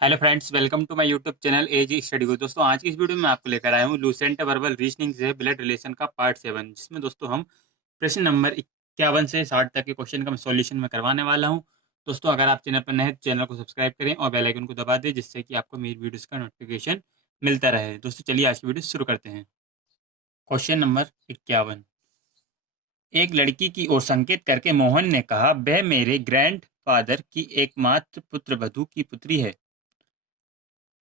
Hello friends, welcome to my YouTube channel AG study को। दोस्तों, आज की इस वीडियो में आपको लेकर आया हूँ लूसेंट वर्बल रीजनिंग से ब्लड रिलेशन का पार्ट 7, जिसमें दोस्तों हम प्रश्न नंबर 51 से 60 तक के क्वेश्चन का सॉल्यूशन में करवाने वाला हूँ। दोस्तों, अगर आप चैनल पर नए हैं तो चैनल को सब्सक्राइब करें और बेल आइकन को दबा दें, जिससे कि आपको मेरी वीडियोस का नोटिफिकेशन मिलता रहे। दोस्तों, चलिए आज की वीडियो शुरू करते हैं। Question number 51। एक लड़की की ओर संकेत करके मोहन ने कहा, वह मेरे ग्रैंड फादर की एकमात्र पुत्र वधू की पुत्री है।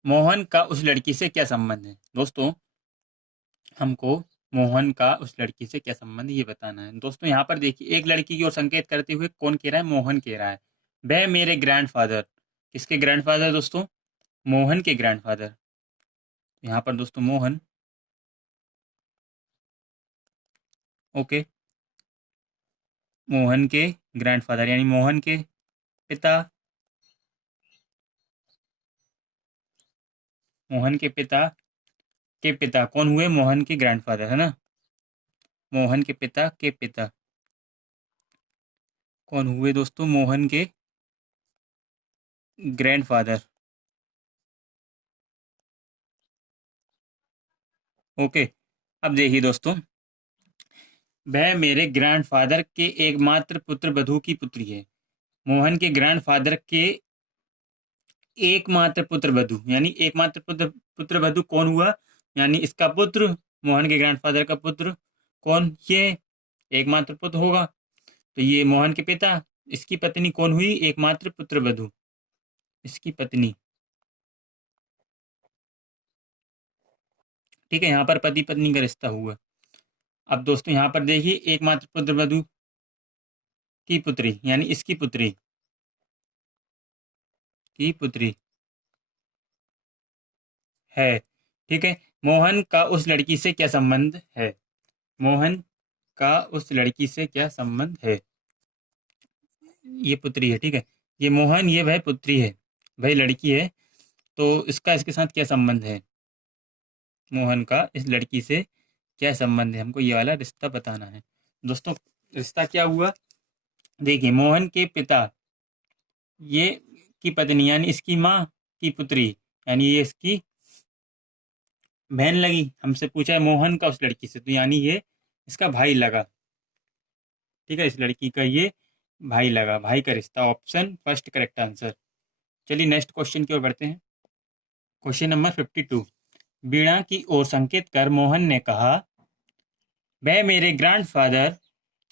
मोहन का उस लड़की से क्या संबंध है? दोस्तों, हमको मोहन का उस लड़की से क्या संबंध है ये बताना है। दोस्तों, यहाँ पर देखिए, एक लड़की की ओर संकेत करते हुए कौन कह रहा है? मोहन कह रहा है। वह मेरे ग्रैंडफादर, किसके ग्रैंडफादर दोस्तों? मोहन के ग्रैंडफादर। यहाँ पर दोस्तों मोहन, ओके, मोहन के ग्रैंडफादर यानी मोहन के पिता, मोहन के पिता कौन हुए? मोहन के ग्रैंडफादर, है ना। मोहन के पिता कौन हुए दोस्तों? मोहन के ग्रैंडफादर, ओके। अब देखिए दोस्तों, वह मेरे ग्रैंडफादर के एकमात्र पुत्र वधू की पुत्री है। मोहन के ग्रैंडफादर के एकमात्र पुत्र वधू यानी एकमात्र पुत्र वधू कौन हुआ? यानी इसका पुत्र, मोहन के ग्रैंडफादर का पुत्र कौन? ये एकमात्र पुत्र होगा, तो ये मोहन के पिता। इसकी पत्नी कौन हुई? एकमात्र पुत्र वधू, इसकी पत्नी। ठीक है, यहाँ पर पति पत्नी का रिश्ता हुआ। अब दोस्तों यहाँ पर देखिए, एकमात्र पुत्र वधू की पुत्री यानी इसकी पुत्री की पुत्री है। ठीक है, मोहन का उस लड़की से क्या संबंध है? मोहन का उस लड़की से क्या संबंध है? ये पुत्री है, ठीक है। ये मोहन, ये वह पुत्री है, वह लड़की है। तो इसका इसके साथ क्या संबंध है? मोहन का इस लड़की से क्या संबंध है? हमको ये वाला रिश्ता बताना है। दोस्तों, रिश्ता क्या हुआ? देखिए, मोहन के पिता, ये की पत्नी यानी इसकी माँ की पुत्री, यानी ये इसकी बहन लगी। हमसे पूछा है मोहन का उस लड़की से, तो यानी ये इसका भाई लगा। ठीक है, इस लड़की का ये भाई लगा, भाई का रिश्ता। Option first correct answer. चलिए नेक्स्ट क्वेश्चन की ओर बढ़ते हैं। Question number 52। वीणा की ओर संकेत कर मोहन ने कहा, वह मेरे ग्रैंडफादर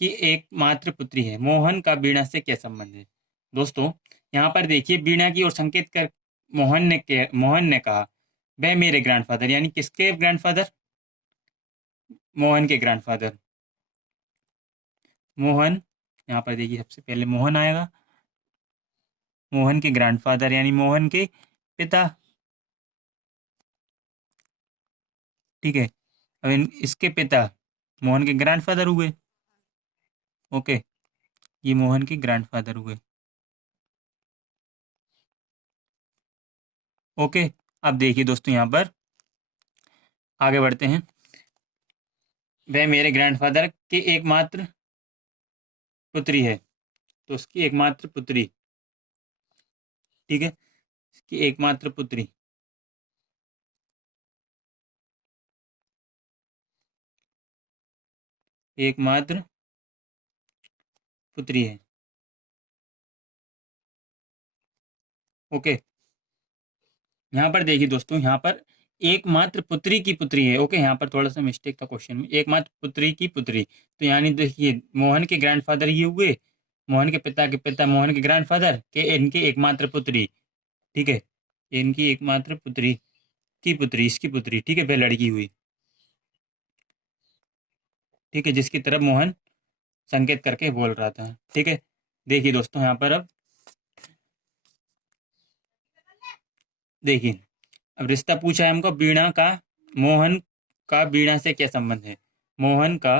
की एकमात्र पुत्री है। मोहन का वीणा से क्या संबंध है? दोस्तों, यहाँ पर देखिए, वीणा की ओर संकेत कर मोहन ने कहा, वह मेरे ग्रैंडफादर यानी किसके ग्रैंडफादर? मोहन के ग्रैंडफादर। मोहन, यहाँ पर देखिए सबसे पहले मोहन आएगा। मोहन के ग्रैंडफादर यानी मोहन के पिता। ठीक है, अब इसके पिता मोहन के ग्रैंडफादर हुए। ओके, ये मोहन के ग्रैंडफादर हुए। ओके, अब देखिए दोस्तों, यहाँ पर आगे बढ़ते हैं। वह मेरे ग्रैंडफादर के एकमात्र पुत्री है, तो उसकी एकमात्र पुत्री। ठीक है, इसकी एकमात्र पुत्री, एकमात्र पुत्री है। ओके, यहाँ पर देखिए दोस्तों, यहाँ पर एकमात्र पुत्री की पुत्री है। ओके, यहाँ पर थोड़ा सा मिस्टेक था क्वेश्चन में, एकमात्र पुत्री की पुत्री। तो यानी देखिए, मोहन के ग्रैंडफादर ये हुए, मोहन के पिता मोहन के ग्रैंडफादर के इनके एकमात्र पुत्री। ठीक है, इनकी एकमात्र पुत्री की पुत्री, इसकी पुत्री। ठीक है, वह लड़की हुई। ठीक है, जिसकी तरफ मोहन संकेत करके बोल रहा था। ठीक है, देखिए दोस्तों, यहाँ पर अब देखिए, अब रिश्ता पूछा है हमको वीणा का, मोहन का वीणा से क्या संबंध है? मोहन का,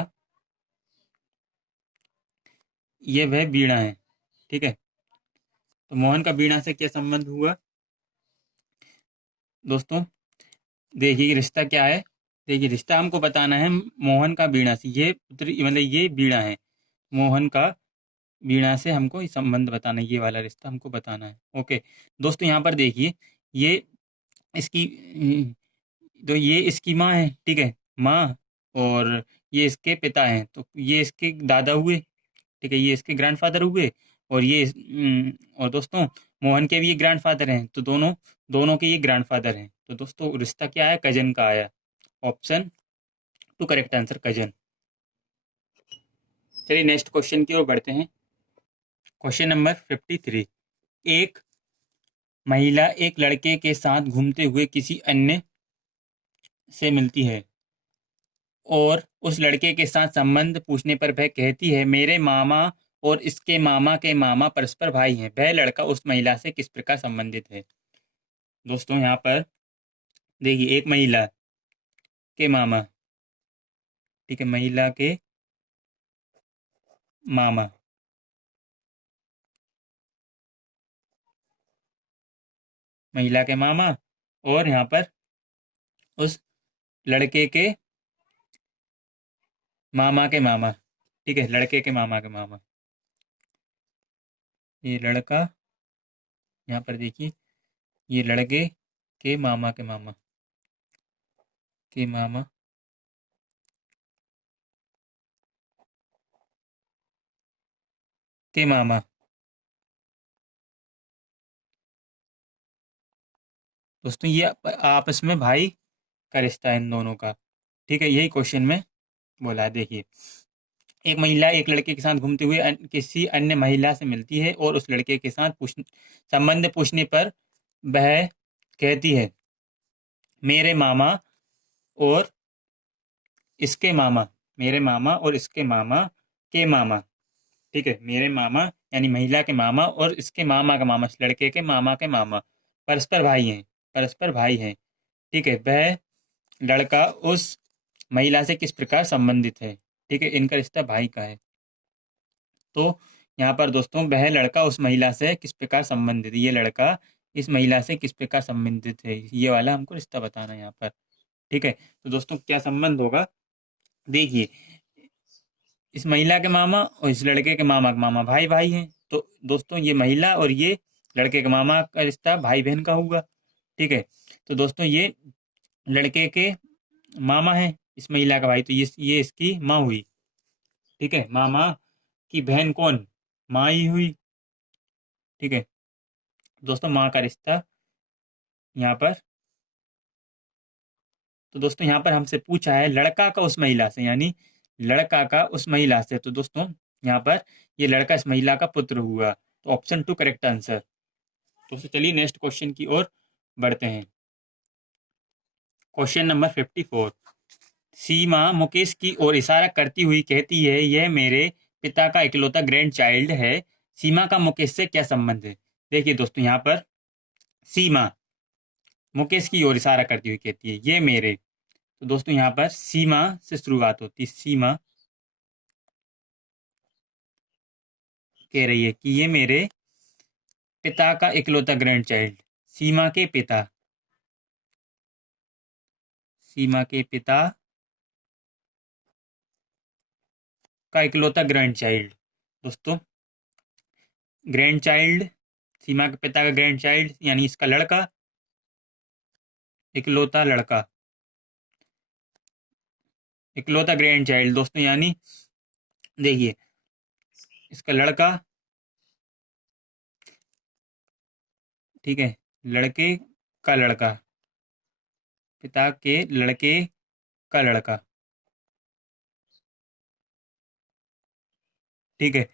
ये वह वीणा है। ठीक है, तो मोहन का वीणा से क्या संबंध हुआ? दोस्तों, देखिए रिश्ता क्या है। देखिए, रिश्ता हमको बताना है मोहन का वीणा से, ये पुत्री मतलब ये वीणा है। मोहन का वीणा से हमको ये संबंध बताना है, ये वाला रिश्ता हमको बताना है। ओके दोस्तों, यहाँ पर देखिए, ये इसकी तो ये इसकी माँ है, ठीक है, माँ, और ये इसके पिता हैं, तो ये इसके दादा हुए, ठीक है, ये इसके ग्रैंडफादर हुए, और और दोस्तों मोहन के भी ये ग्रैंडफादर हैं, तो दोनों दोनों के ये ग्रैंडफादर हैं, तो दोस्तों रिश्ता क्या आया, कजन का आया। Option two correct answer, cousin. चलिए नेक्स्ट क्वेश्चन की ओर बढ़ते हैं। Question number 53। एक महिला एक लड़के के साथ घूमते हुए किसी अन्य से मिलती है और उस लड़के के साथ संबंध पूछने पर वह कहती है, मेरे मामा और इसके मामा के मामा परस्पर भाई हैं। वह लड़का उस महिला से किस प्रकार संबंधित है? दोस्तों यहाँ पर देखिए, एक महिला के मामा, ठीक है, महिला के मामा, महिला के मामा, और यहाँ पर उस लड़के के मामा के मामा, ठीक है, लड़के के मामा के मामा। ये लड़का, यहाँ पर देखिए, ये लड़के के मामा के मामा के मामा के मामा। दोस्तों ये आपस में भाई का रिश्ता है इन दोनों का, ठीक है, यही क्वेश्चन में बोला है। देखिए, एक महिला एक लड़के के साथ घूमते हुए किसी अन्य महिला से मिलती है और उस लड़के के साथ संबंध पूछने पर वह कहती है, मेरे मामा और इसके मामा, मेरे मामा और इसके मामा के मामा, ठीक है, मेरे मामा यानी महिला के मामा और इसके मामा का मामा, इस लड़के के मामा के मामा परस्पर भाई हैं, परस्पर भाई हैं, ठीक है, वह लड़का उस महिला से किस प्रकार संबंधित है? ठीक है, इनका रिश्ता भाई का है। तो यहाँ पर दोस्तों, वह लड़का उस महिला से किस प्रकार संबंधित है, ये लड़का इस महिला से किस प्रकार संबंधित है, ये वाला हमको रिश्ता बताना है यहाँ पर, ठीक है। तो दोस्तों क्या संबंध होगा, देखिए, इस महिला के मामा और इस लड़के के मामा भाई भाई हैं, तो दोस्तों ये महिला और ये लड़के के मामा का रिश्ता भाई बहन का होगा, ठीक है। तो दोस्तों ये लड़के के मामा है, इस महिला का भाई, तो ये इसकी माँ हुई, ठीक है, मामा की बहन कौन, माँ ही हुई, ठीक है। दोस्तों माँ का रिश्ता यहाँ पर, तो दोस्तों यहाँ पर हमसे पूछा है लड़का का उस महिला से, यानी लड़का का उस महिला से, तो दोस्तों यहाँ पर ये लड़का इस महिला का पुत्र हुआ, तो ऑप्शन टू करेक्ट आंसर। दोस्तों चलिए नेक्स्ट क्वेश्चन की ओर बढ़ते हैं। Question number 54। सीमा मुकेश की ओर इशारा करती हुई कहती है, यह मेरे पिता का इकलौता ग्रैंड चाइल्ड है। सीमा का मुकेश से क्या संबंध है? देखिए दोस्तों, यहाँ पर सीमा मुकेश की ओर इशारा करती हुई कहती है, ये मेरे, तो दोस्तों यहाँ पर सीमा से शुरुआत होती है, सीमा कह रही है कि ये मेरे पिता का इकलौता ग्रैंड चाइल्ड, सीमा के पिता, सीमा के पिता का इकलौता ग्रैंड चाइल्ड। दोस्तों ग्रैंड चाइल्ड, सीमा के पिता का ग्रैंड चाइल्ड यानी इसका लड़का, इकलौता लड़का, इकलौता ग्रैंड चाइल्ड, दोस्तों यानी देखिए, इसका लड़का, ठीक है, लड़के का लड़का, पिता के लड़के का लड़का, ठीक है,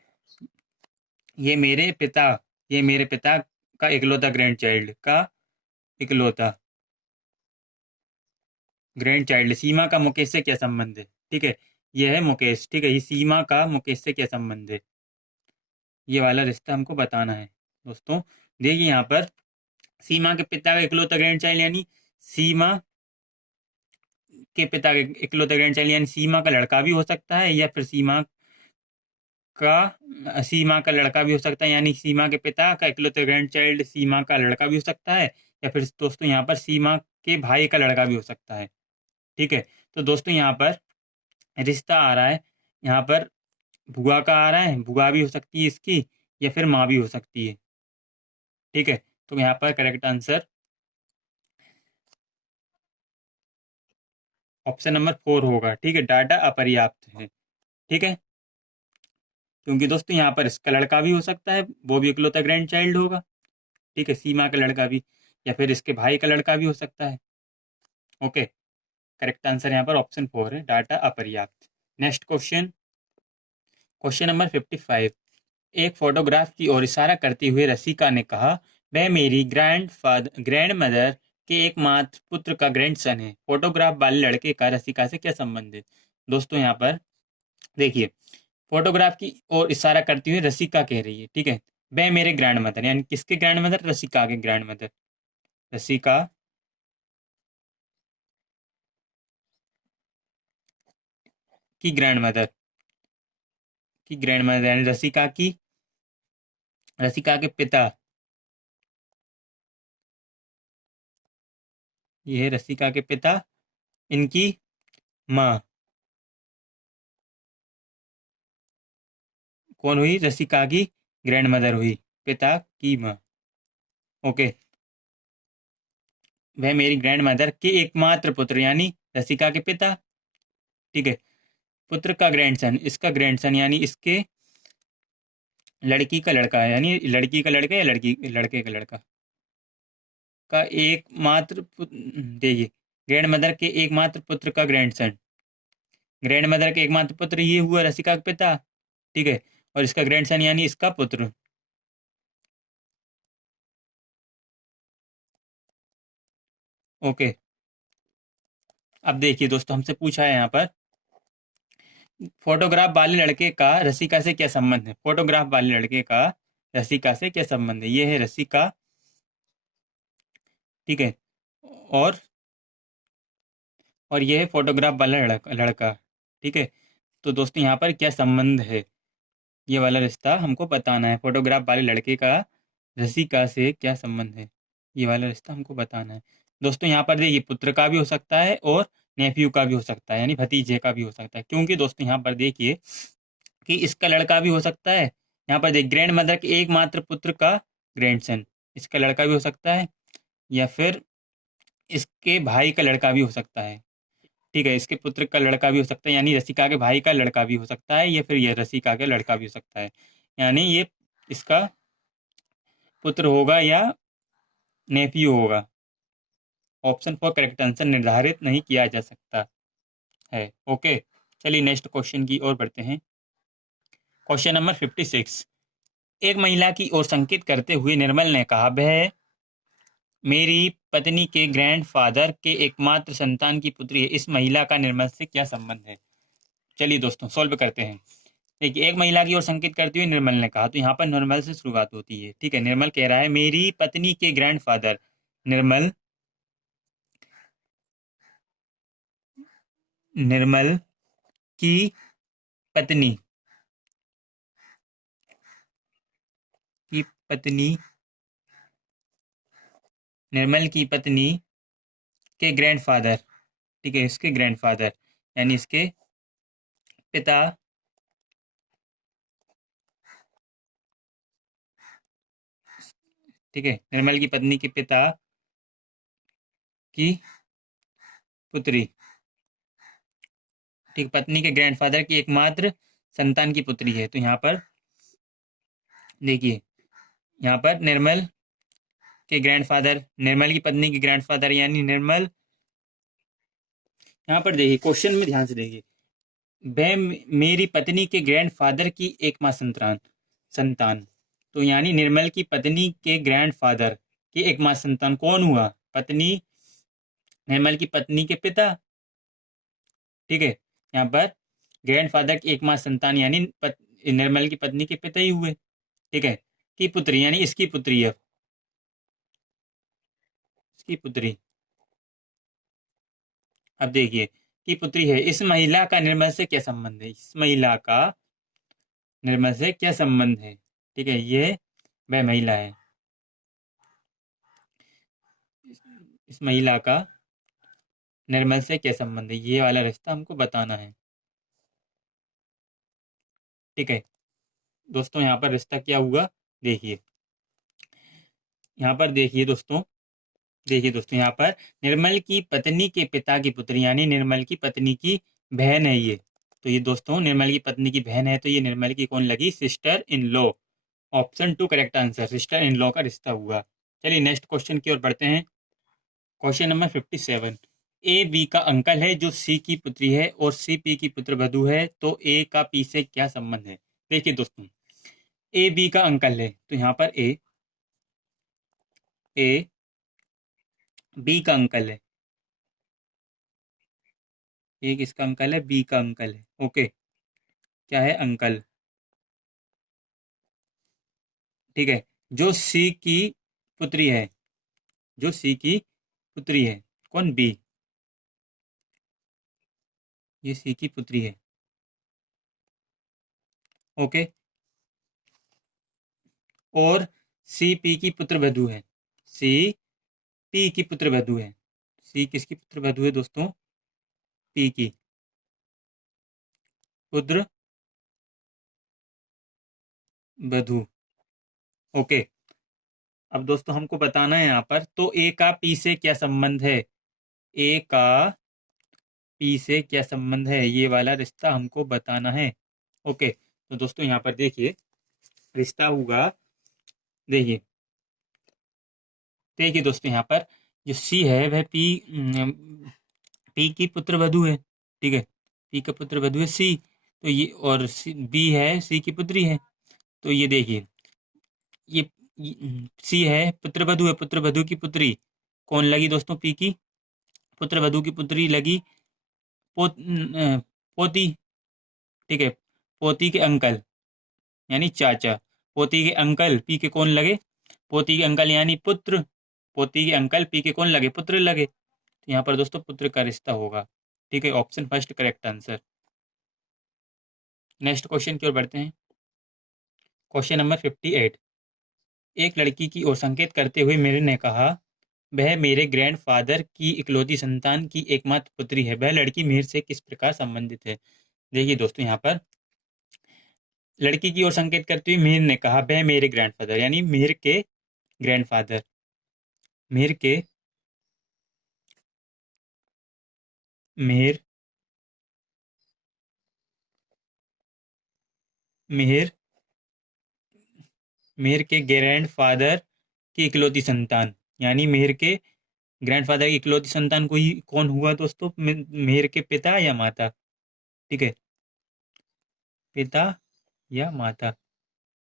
ये मेरे पिता का इकलौता ग्रैंड चाइल्ड का इकलौता ग्रैंड चाइल्ड। सीमा का मुकेश से क्या संबंध है? ठीक है, ये है मुकेश, ठीक है, ये सीमा का मुकेश से क्या संबंध है, ये वाला रिश्ता हमको बताना है। दोस्तों देखिए, यहाँ पर सीमा के पिता का इकलौता ग्रैंड चाइल्ड यानी सीमा के पिता का इकलौता ग्रैंड चाइल्ड यानी सीमा का लड़का भी हो सकता है, या फिर सीमा का लड़का भी हो सकता है, यानी सीमा के पिता का इकलौता ग्रैंड चाइल्ड सीमा का लड़का भी हो सकता है, या फिर दोस्तों यहाँ पर सीमा के भाई का लड़का भी हो सकता है, ठीक है। तो दोस्तों यहाँ पर रिश्ता आ रहा है, यहाँ पर बुआ का आ रहा है, बुआ भी हो सकती है इसकी, या फिर माँ भी हो सकती है, ठीक है। तो यहाँ पर करेक्ट आंसर ऑप्शन नंबर 4 होगा, ठीक है, डाटा अपर्याप्त है, ठीक है, क्योंकि दोस्तों यहाँ पर इसका लड़का भी हो सकता है, वो भी इकलौता ग्रैंड चाइल्ड होगा, ठीक है, सीमा का लड़का भी, या फिर इसके भाई का लड़का भी हो सकता है। ओके, करेक्ट आंसर यहाँ पर ऑप्शन 4 है, डाटा अपर्याप्त। Next question, question number 55। एक फोटोग्राफ की ओर इशारा करते हुए रसिका ने कहा, वह मेरी ग्रैंड मदर के एकमात्र पुत्र का ग्रैंडसन है। फोटोग्राफ वाले लड़के का रसिका से क्या संबंध है? दोस्तों यहाँ पर देखिए, फोटोग्राफ की ओर इशारा करती हुई रसिका कह रही है, ठीक है, वह मेरे ग्रैंड मदर, यानी किसके ग्रैंड मदर? रसिका के ग्रैंड मदर, रसिका की ग्रैंड मदर, यानी रसिका के पिता, ये है रसिका के पिता, इनकी माँ कौन हुई? रसिका की ग्रैंड मदर हुई, पिता की माँ। ओके, वह मेरी ग्रैंड मदर के एकमात्र पुत्र, यानी रसिका के पिता, ठीक है, पुत्र का ग्रैंडसन, इसका ग्रैंडसन यानी इसके लड़की का लड़का है, यानी लड़की का लड़का या लड़के का लड़का का एकमात्र देखिए, ग्रैंड मदर के एकमात्र पुत्र का ग्रैंडसन, ग्रैंड मदर के एकमात्र पुत्र ये हुआ रसिका का पिता, ठीक है, और इसका ग्रैंडसन यानी इसका पुत्र। ओके, अब देखिए दोस्तों, हमसे पूछा है यहाँ पर, फोटोग्राफ वाले लड़के का रसिका से क्या संबंध है? फोटोग्राफ वाले लड़के का रसिका से क्या संबंध है? ये है रसिका, ठीक है, और ये है फोटोग्राफ वाला लड़का, ठीक है, तो दोस्तों यहाँ पर क्या संबंध है, ये वाला रिश्ता हमको बताना है। फोटोग्राफ वाले लड़के का रसिका से क्या संबंध है, ये वाला रिश्ता हमको बताना है। दोस्तों यहाँ पर देखिए, पुत्र का भी हो सकता है और नेफ्यू का भी हो सकता है, यानी भतीजे का भी हो सकता है, क्योंकि दोस्तों यहाँ पर देखिए कि इसका लड़का भी हो सकता है, यहाँ पर देख, ग्रैंड मदर के एकमात्र पुत्र का ग्रैंडसन, इसका लड़का भी हो सकता है, या फिर इसके भाई का लड़का भी हो सकता है, ठीक है, इसके पुत्र का लड़का भी हो सकता है, यानी रसिका के भाई का लड़का भी हो सकता है, या फिर ये रसिका का लड़का भी हो सकता है, यानी ये इसका पुत्र होगा या नेफ्यू होगा। ऑप्शन फॉर करेक्ट आंसर निर्धारित नहीं किया जा सकता है। ओके, चलिए नेक्स्ट क्वेश्चन की ओर बढ़ते हैं। Question number 56। एक महिला की ओर संकेत करते हुए निर्मल ने कहा, वह मेरी पत्नी के ग्रैंडफादर के एकमात्र संतान की पुत्री है। इस महिला का निर्मल से क्या संबंध है? चलिए दोस्तों, सॉल्व करते हैं। देखिए, एक महिला की ओर संकेत करते हुए निर्मल ने कहा, तो यहाँ पर निर्मल से शुरुआत होती है, ठीक है, निर्मल कह रहा है मेरी पत्नी के ग्रैंडफादर, निर्मल की पत्नी की पत्नी निर्मल की पत्नी के ग्रैंडफादर, ठीक है, इसके ग्रैंडफादर यानी इसके पिता, ठीक है, निर्मल की पत्नी के पिता की पुत्री, ठीक, पत्नी के ग्रैंडफादर की एकमात्र संतान की पुत्री है। तो यहाँ पर देखिए, यहाँ पर निर्मल के ग्रैंडफादर, निर्मल की पत्नी के ग्रैंडफादर यानी निर्मल, यहाँ पर देखिए, क्वेश्चन में ध्यान से देखिए, वह मेरी पत्नी के ग्रैंडफादर की एकमात्र संतान, तो यानी निर्मल की पत्नी के ग्रैंडफादर की एकमात्र संतान कौन हुआ? पत्नी, निर्मल की पत्नी के पिता, ठीक है, यहाँ पर ग्रैंडफादर की एकमात्र संतान यानी निर्मल की पत्नी के पिता ही हुए, ठीक है, की पुत्री यानी इसकी पुत्री है, इसकी पुत्री। अब देखिए, की पुत्री है, इस महिला का निर्मल से क्या संबंध है? इस महिला का निर्मल से क्या संबंध है? ठीक है, ये वह महिला है, इस महिला का निर्मल से क्या संबंध है, ये वाला रिश्ता हमको बताना है, ठीक है। दोस्तों यहाँ पर रिश्ता क्या हुआ, देखिए, यहाँ पर देखिए दोस्तों, देखिए दोस्तों यहाँ पर निर्मल की पत्नी के पिता की पुत्री, यानी निर्मल की पत्नी की बहन है ये। तो ये दोस्तों निर्मल की पत्नी की बहन है, तो ये निर्मल की कौन लगी? Sister in law. Option 2 correct answer, sister in law का रिश्ता हुआ। चलिए नेक्स्ट क्वेश्चन की ओर बढ़ते हैं। Question number 57। ए बी का अंकल है जो सी की पुत्री है और सी पी की पुत्र वधू है, तो ए का पी से क्या संबंध है? देखिए दोस्तों, ए बी का अंकल है, तो यहाँ पर ए ए बी का अंकल है। ए किसका अंकल है? बी का अंकल है। ओके, क्या है? अंकल। ठीक है। जो सी की पुत्री है, जो सी की पुत्री है, कौन? बी। ये सी की पुत्री है। ओके। और सी पी की पुत्र वधू है। सी पी की पुत्र वधू है। सी किसकी पुत्र वधू है दोस्तों? पी की पुत्र वधू। ओके। अब दोस्तों हमको बताना है यहाँ पर, तो ए का पी से क्या संबंध है? ए का पी से क्या संबंध है, ये वाला रिश्ता हमको बताना है। ओके, तो दोस्तों यहाँ पर देखिए रिश्ता होगा। देखिए देखिए दोस्तों यहाँ पर जो सी है वह पी की पुत्र वधू है। ठीक है, पी का पुत्र वधू है सी। तो ये और बी है सी की पुत्री है। तो ये देखिए, ये सी है पुत्र वधू है, पुत्र वधू की पुत्री कौन लगी दोस्तों? पी की पुत्र वधू की पुत्री लगी पोती। ठीक है, पोती के अंकल यानी चाचा। पोती के अंकल पी के कौन लगे? पोती के अंकल यानी पुत्र। पोती के अंकल पी के कौन लगे? पुत्र लगे। तो यहाँ पर दोस्तों पुत्र का रिश्ता होगा। ठीक है, option first correct answer. Next question की ओर बढ़ते हैं। Question number 58। एक लड़की की ओर संकेत करते हुए मीर ने कहा, वह मेरे ग्रैंडफादर की इकलौती संतान की एकमात्र पुत्री है। वह लड़की मीर से किस प्रकार संबंधित है? देखिए दोस्तों यहाँ पर लड़की की ओर संकेत करते हुए मीर ने कहा, वह मेरे ग्रैंडफादर यानी मीर के ग्रैंडफादर, मीर के मीर मीर मीर के ग्रैंडफादर की इकलौती संतान, यानी मीर के ग्रैंडफादर की इकलौती संतान कोई कौन हुआ दोस्तों? मीर के पिता या माता। ठीक है, पिता या माता।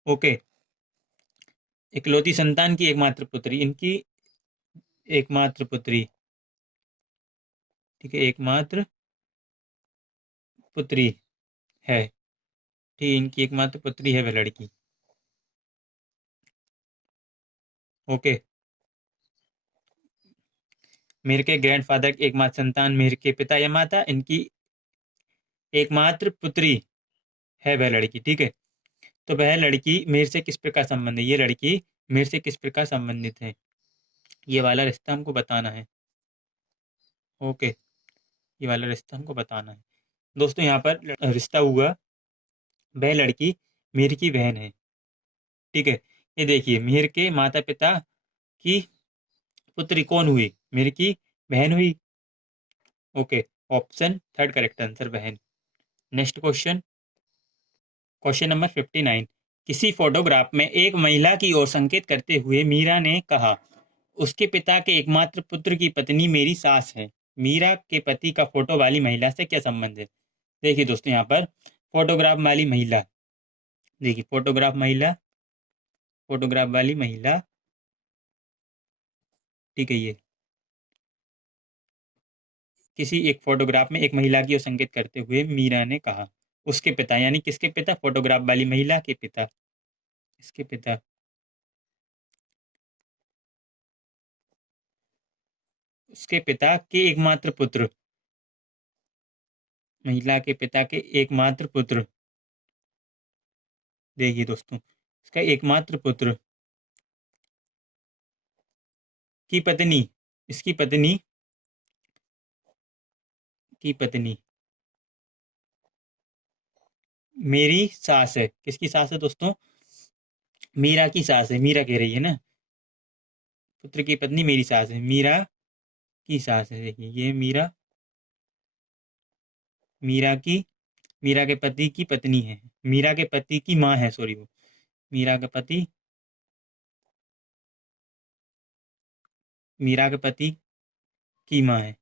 ओके, इकलौती संतान की एकमात्र पुत्री, इनकी एकमात्र पुत्री। ठीक है, एकमात्र पुत्री है। ठीक, इनकी एकमात्र पुत्री है वह लड़की। ओके, मीर के ग्रैंडफादर की एकमात्र संतान मीर के पिता या माता, इनकी एकमात्र पुत्री है वह लड़की। ठीक है, तो वह लड़की मीर से किस प्रकार संबंधित है? ये लड़की मीर से किस प्रकार संबंधित है, ये वाला रिश्ता हमको बताना है। ओके, ये वाला रिश्ता हमको बताना है। दोस्तों यहाँ पर रिश्ता हुआ, वह लड़की मीर की बहन है। ठीक है, ये देखिए मीर के माता पिता की पुत्री कौन हुई? मीर की बहन हुई। Okay, option third correct answer, बहन। Next question, question number 59। किसी फोटोग्राफ में एक महिला की ओर संकेत करते हुए मीरा ने कहा, उसके पिता के एकमात्र पुत्र की पत्नी मेरी सास है। मीरा के पति का फोटो वाली महिला से क्या संबंध है? देखिए दोस्तों यहाँ पर फोटोग्राफ वाली महिला, देखिए फोटोग्राफ महिला, फोटोग्राफ वाली महिला। ठीक है, ये किसी एक फोटोग्राफ में एक महिला की ओर संकेत करते हुए मीरा ने कहा, उसके पिता यानी किसके पिता? फोटोग्राफ वाली महिला के पिता, इसके पिता, उसके पिता के एकमात्र पुत्र, महिला के पिता के एकमात्र पुत्र। देखिए दोस्तों, इसका एकमात्र पुत्र की पत्नी, इसकी पत्नी की पत्नी मेरी सास है। किसकी सास है दोस्तों? मीरा की सास है, मीरा कह रही है ना। पुत्र की पत्नी मेरी सास है, मीरा की सास है। देखिए ये मीरा के पति की पत्नी है, मीरा के पति की माँ है, सॉरी वो मीरा के पति मीरा के पति की माँ है।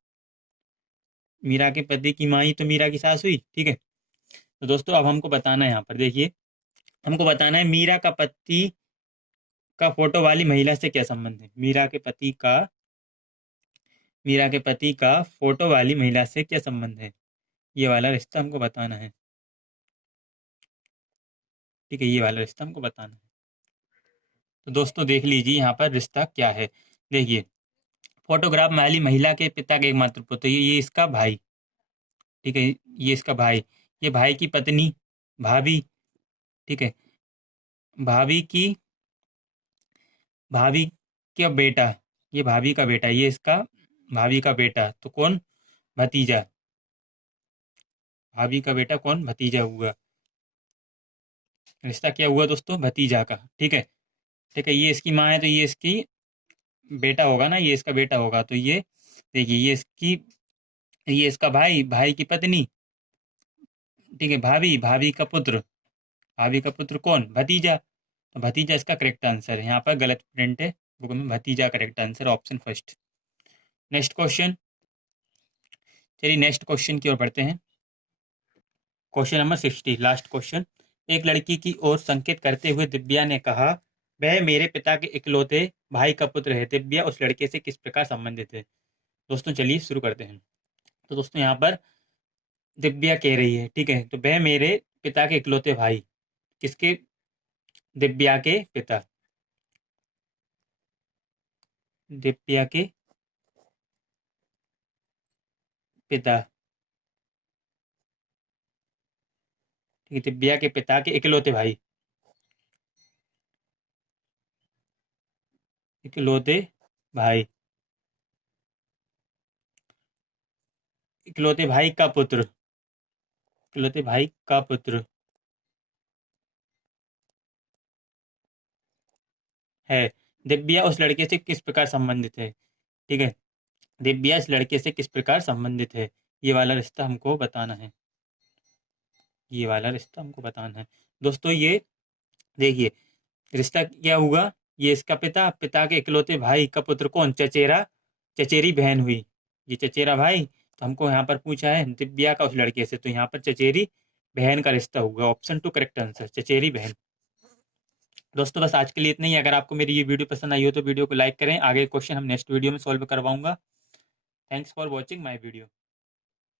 मीरा के पति की माँ ही तो मीरा की सास हुई, ठीक है। तो दोस्तों अब हमको बताना है यहाँ पर, देखिए हमको बताना है मीरा का पति का फोटो वाली महिला से क्या संबंध है। मीरा के पति का फोटो वाली महिला से क्या संबंध है, ये वाला रिश्ता हमको बताना है, ठीक है। ये वाला रिश्ता हमको बताना है। तो दोस्तों देख लीजिए यहाँ पर रिश्ता क्या है। देखिए फोटोग्राफ वाली महिला के पिता के एकमात्र पुत्र, ये इसका भाई, ठीक है, ये इसका भाई, ये भाई की पत्नी भाभी, ठीक है, भाभी की भाभी का बेटा, ये भाभी का बेटा, ये इसका भाभी का बेटा, तो कौन, भतीजा, भाभी का बेटा कौन, भतीजा हुआ। रिश्ता क्या हुआ दोस्तों, भतीजा का, ठीक है। ठीक है, ये इसकी माँ है तो ये इसकी बेटा होगा ना, ये इसका बेटा होगा, तो ये देखिए ये इसका भाई, भाई की पत्नी, ठीक है, भाभी, भाभी का पुत्र कौन, भतीजा, तो भतीजा इसका करेक्ट आंसर है। यहाँ पर गलत प्रिंट है बुक में, भतीजा correct answer, option first. Next question, चलिए नेक्स्ट क्वेश्चन की ओर बढ़ते हैं। Question number 60, last question. एक लड़की की ओर संकेत करते हुए दिव्या ने कहा, वह मेरे पिता के इकलौते भाई का पुत्र है। दिव्या उस लड़के से किस प्रकार संबंधित है। दोस्तों चलिए शुरू करते हैं। तो दोस्तों यहाँ पर दिव्या कह रही है, ठीक है, तो वह मेरे पिता के इकलौते भाई, किसके, दिव्या के पिता, दिव्या के पिता, ठीक है, दिव्या के पिता के इकलौते भाई, इकलौते भाई, इकलौते भाई का पुत्र, इकलौते भाई का पुत्र है। दिव्या उस लड़के से किस प्रकार संबंधित है, ठीक है, दिव्या इस लड़के से किस प्रकार संबंधित है, ये वाला रिश्ता हमको बताना है, ये वाला रिश्ता हमको बताना है। दोस्तों ये देखिए रिश्ता क्या हुआ, ये इसका पिता, पिता के इकलौते भाई का पुत्र कौन, चचेरा, चचेरी बहन हुई, ये चचेरा भाई। तो हमको यहाँ पर पूछा है दिव्या का उस लड़के से, तो यहाँ पर चचेरी बहन का रिश्ता होगा, ऑप्शन टू करेक्ट आंसर, चचेरी बहन। दोस्तों बस आज के लिए इतना ही। अगर आपको मेरी ये वीडियो पसंद आई हो तो वीडियो को लाइक करें, आगे क्वेश्चन हम नेक्स्ट वीडियो में सॉल्व करवाऊंगा। Thanks for watching my video.